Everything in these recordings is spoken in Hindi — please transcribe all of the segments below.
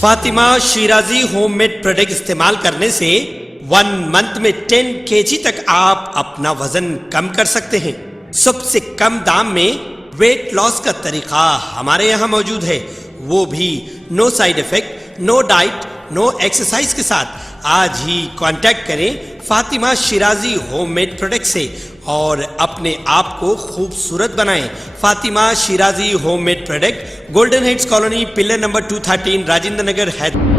फातिमा शिराजी होममेड प्रोडक्ट इस्तेमाल करने से 1 मंथ में 10 kg तक आप अपना वजन कम कर सकते हैं। सबसे कम दाम में वेट लॉस का तरीका हमारे यहाँ मौजूद है, वो भी no side effect, no diet, no exercise के साथ। आज ही कांटेक्ट करें फातिमा शिराजी होममेड प्रोडक्ट से और अपने आप को खूबसूरत बनाएं। Fatima Shirazi homemade product, Golden Heads Colony, pillar number 213, Rajendra Nagar, Hyderabad.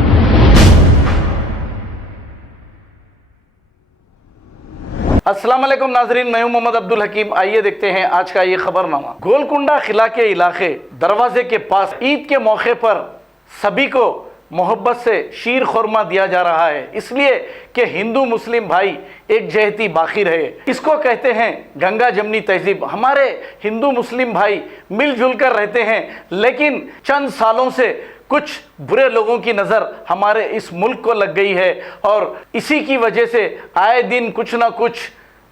अस्सलाम वालेकुम नाजरीन, मैं हूं मोहम्मद अब्दुल हकीम। आइए देखते हैं आज का ये खबरनामा। गोलकुंडा किला के इलाके दरवाजे के पास ईद के मौके पर सभी को मोहब्बत से शीर खुरमा दिया जा रहा है, इसलिए कि हिंदू मुस्लिम भाई एक जहती बाकी रहे। इसको कहते हैं गंगा जमनी तहजीब। हमारे हिंदू मुस्लिम भाई मिलजुल कर रहते हैं, लेकिन चंद सालों से कुछ बुरे लोगों की नज़र हमारे इस मुल्क को लग गई है और इसी की वजह से आए दिन कुछ ना कुछ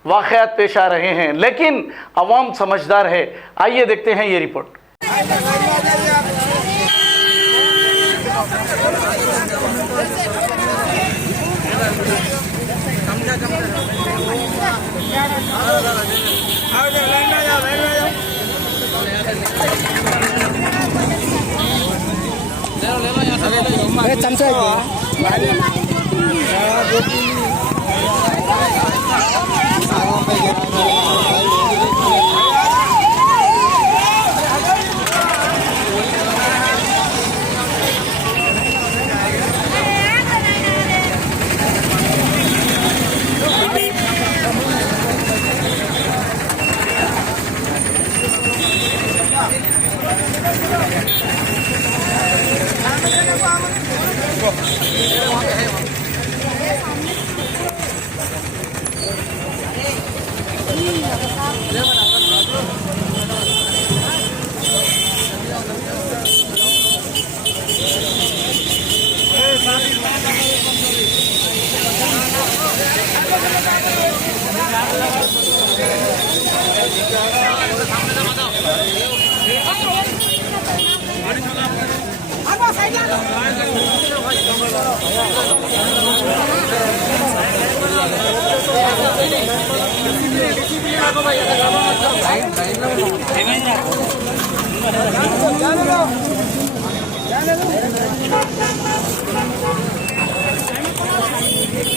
वाक़यात पेश आ रहे हैं, लेकिन अवाम समझदार है। आइए देखते हैं ये रिपोर्ट।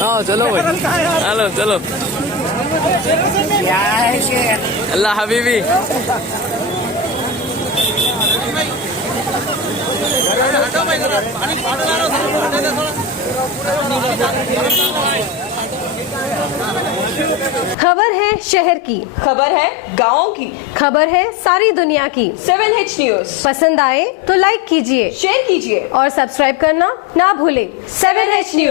हाँ चलो भाई, हेलो चलो। अल्लाह हबीबी। खबर है शहर की, खबर है गाँव की, खबर है सारी दुनिया की। 7H न्यूज पसंद आए तो लाइक कीजिए, शेयर कीजिए और सब्सक्राइब करना ना भूलें। 7H news.